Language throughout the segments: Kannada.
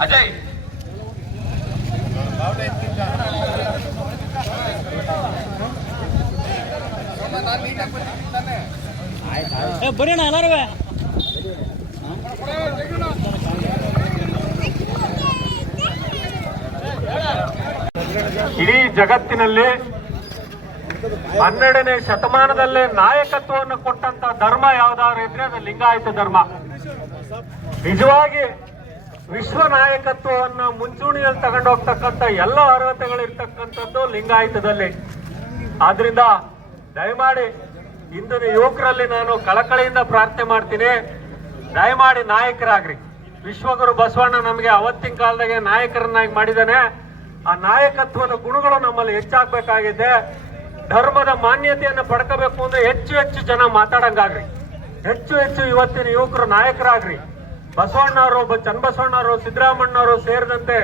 ಅಜಯ್. ಬರೀಣ ಎಲ್ಲಾರು ಇಡೀ ಜಗತ್ತಿನಲ್ಲಿ ಹನ್ನೆರಡನೇ ಶತಮಾನದಲ್ಲೇ ನಾಯಕತ್ವವನ್ನು ಕೊಟ್ಟಂತ ಧರ್ಮ ಯಾವ್ದಾದ್ರು ಇದ್ರೆ ಅದು ಲಿಂಗಾಯತ ಧರ್ಮ. ನಿಜವಾಗಿ ವಿಶ್ವ ನಾಯಕತ್ವವನ್ನ ಮುಂಚೂಣಿಯಲ್ಲಿ ತಗೊಂಡು ಹೋಗ್ತಕ್ಕಂಥ ಎಲ್ಲ ಅರ್ಹತೆಗಳಿರ್ತಕ್ಕಂಥದ್ದು ಲಿಂಗಾಯತದಲ್ಲಿ. ಆದ್ರಿಂದ ದಯಮಾಡಿ ಇಂದಿನ ಯುವಕರಲ್ಲಿ ನಾನು ಕಳಕಳಿಯಿಂದ ಪ್ರಾರ್ಥನೆ ಮಾಡ್ತೀನಿ. ದಯಮಾಡಿ ನಾಯಕರಾಗ್ರಿ. ವಿಶ್ವಗುರು ಬಸವಣ್ಣ ನಮಗೆ ಅವತ್ತಿನ ಕಾಲದಾಗೆ ನಾಯಕರನ್ನಾಗಿ ಮಾಡಿದ್ದಾನೆ. ಆ ನಾಯಕತ್ವದ ಗುಣಗಳು ನಮ್ಮಲ್ಲಿ ಹೆಚ್ಚಾಗಬೇಕಾಗಿದೆ. ಧರ್ಮದ ಮಾನ್ಯತೆಯನ್ನು ಪಡ್ಕೋಬೇಕು ಅಂದ್ರೆ ಹೆಚ್ಚು ಹೆಚ್ಚು ಜನ ಮಾತಾಡಂಗಾಗ್ರಿ. ಹೆಚ್ಚು ಹೆಚ್ಚು ಇವತ್ತಿನ ಯುವಕರು ನಾಯಕರಾಗ್ರಿ. ಬಸವಣ್ಣವರು ಚನ್ನಬಸವಣ್ಣವರು ಸಿದ್ದರಾಮಣ್ಣವರು ಸೇರಿದಂತೆ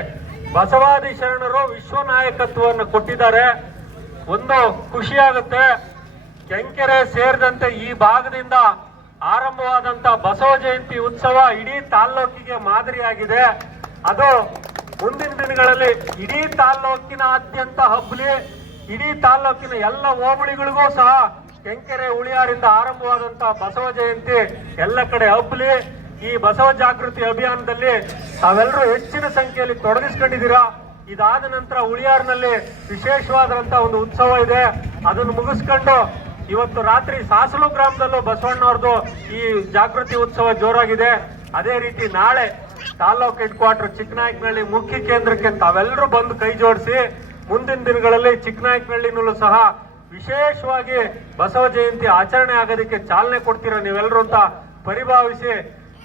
ಬಸವಾದಿ ಶರಣರು ವಿಶ್ವ ನಾಯಕತ್ವವನ್ನು ಕೊಟ್ಟಿದ್ದಾರೆ. ಒಂದು ಖುಷಿಯಾಗುತ್ತೆ, ಕೆಂಕೆರೆ ಸೇರಿದಂತೆ ಈ ಭಾಗದಿಂದ ಆರಂಭವಾದಂತ ಬಸವ ಜಯಂತಿ ಉತ್ಸವ ಇಡೀ ತಾಲ್ಲೂಕಿಗೆ ಮಾದರಿಯಾಗಿದೆ. ಅದು ಮುಂದಿನ ದಿನಗಳಲ್ಲಿ ಇಡೀ ತಾಲ್ಲೂಕಿನಾದ್ಯಂತ ಹಬ್ಬಲಿ, ಇಡೀ ತಾಲ್ಲೂಕಿನ ಎಲ್ಲ ಹೋಬಳಿಗಳಿಗೂ ಸಹ ಕೆಂಕೆರೆ ಉಳಿಯಾರಿಂದ ಆರಂಭವಾದಂತಹ ಬಸವ ಜಯಂತಿ ಎಲ್ಲ ಕಡೆ ಹಬ್ಬಲಿ. ಈ ಬಸವ ಜಾಗೃತಿ ಅಭಿಯಾನದಲ್ಲಿ ತಾವೆಲ್ಲರೂ ಹೆಚ್ಚಿನ ಸಂಖ್ಯೆಯಲ್ಲಿ ತೊಡಗಿಸ್ಕೊಂಡಿದ್ದೀರಾ? ಇದಾದ ನಂತರ ಉಳಿಯಾರ್ನಲ್ಲಿ ವಿಶೇಷವಾದಂತ ಒಂದು ಉತ್ಸವ ಇದೆ. ಅದನ್ನು ಮುಗಿಸ್ಕೊಂಡು ಇವತ್ತು ರಾತ್ರಿ ಸಾಸಲು ಗ್ರಾಮದಲ್ಲೂ ಬಸವಣ್ಣವ್ರದ್ದು ಈ ಜಾಗೃತಿ ಉತ್ಸವ ಜೋರಾಗಿದೆ. ಅದೇ ರೀತಿ ನಾಳೆ ತಾಲೂಕ್ ಹೆಡ್ ಕ್ವಾರ್ಟರ್ ಚಿಕ್ಕನಾಯಕನಹಳ್ಳಿ ಮುಖ್ಯ ಕೇಂದ್ರಕ್ಕೆ ತಾವೆಲ್ಲರೂ ಬಂದು ಕೈ ಜೋಡಿಸಿ ಮುಂದಿನ ದಿನಗಳಲ್ಲಿ ಚಿಕ್ಕನಾಯಕನಹಳ್ಳಿನಲ್ಲೂ ಸಹ ವಿಶೇಷವಾಗಿ ಬಸವ ಜಯಂತಿ ಆಚರಣೆ ಆಗೋದಕ್ಕೆ ಚಾಲನೆ ಕೊಡ್ತೀರಾ ನೀವೆಲ್ಲರೂ ಅಂತ ಪರಿಭಾವಿಸಿ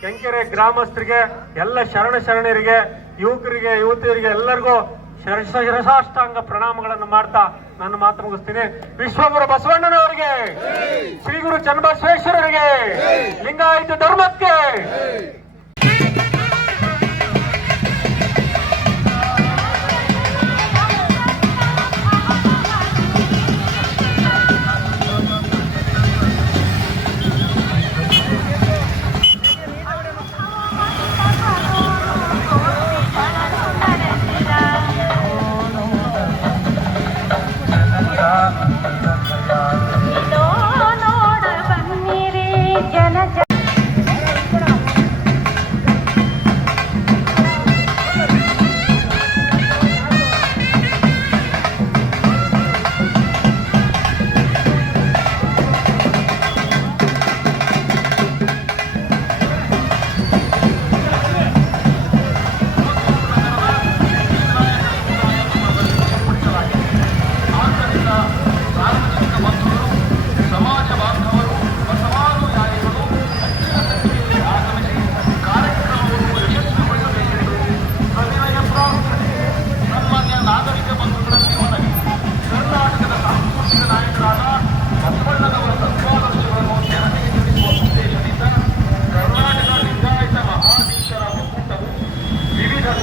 ಕೆಂಕೆರೆ ಗ್ರಾಮಸ್ಥರಿಗೆ, ಎಲ್ಲ ಶರಣ ಶರಣರಿಗೆ ಯುವಕರಿಗೆ, ಯುವತಿಯರಿಗೆ ಎಲ್ಲರಿಗೂ ಶರಸಾಷ್ಟಾಂಗ ಪ್ರಣಾಮಗಳನ್ನು ಮಾಡ್ತಾ ನನ್ನ ಮಾತು ಮುಗಿಸ್ತೀನಿ. ವಿಶ್ವಗುರು ಬಸವಣ್ಣನವರಿಗೆ, ಶ್ರೀ ಗುರು ಚನ್ನಬಸವೇಶ್ವರರಿಗೆ, ಲಿಂಗಾಯತ ಧರ್ಮಕ್ಕೆ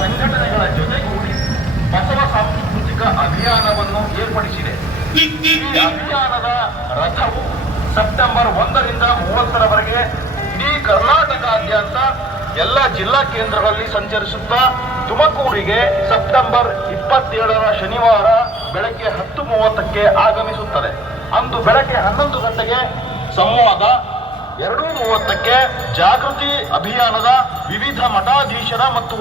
ಸಂಘಟನೆಗಳ ಜೊತೆಗೂಡಿ ಬಸವ ಸಾಂಸ್ಕೃತಿಕ ಅಭಿಯಾನವನ್ನು ಏರ್ಪಡಿಸಿದೆ. ಈ ಅಭಿಯಾನದ ರಥವು ಸೆಪ್ಟೆಂಬರ್ ಒಂದರಿಂದ ಮೂವತ್ತರವರೆಗೆ ಇಡೀ ಕರ್ನಾಟಕಾದ್ಯಂತ ಎಲ್ಲ ಜಿಲ್ಲಾ ಕೇಂದ್ರಗಳಲ್ಲಿ ಸಂಚರಿಸುತ್ತಾ ತುಮಕೂರಿಗೆ ಸೆಪ್ಟೆಂಬರ್ ಇಪ್ಪತ್ತೇಳರ ಶನಿವಾರ ಬೆಳಗ್ಗೆ ಹತ್ತು ಮೂವತ್ತಕ್ಕೆ ಆಗಮಿಸುತ್ತದೆ. ಅಂದು ಬೆಳಗ್ಗೆ ಹನ್ನೊಂದು ಗಂಟೆಗೆ ಸಂವಾದ, ಎರಡು ಮೂವತ್ತಕ್ಕೆ ಜಾಗೃತಿ ಅಭಿಯಾನದ ವಿವಿಧ ಮಠಾಧೀಶರ ಮತ್ತು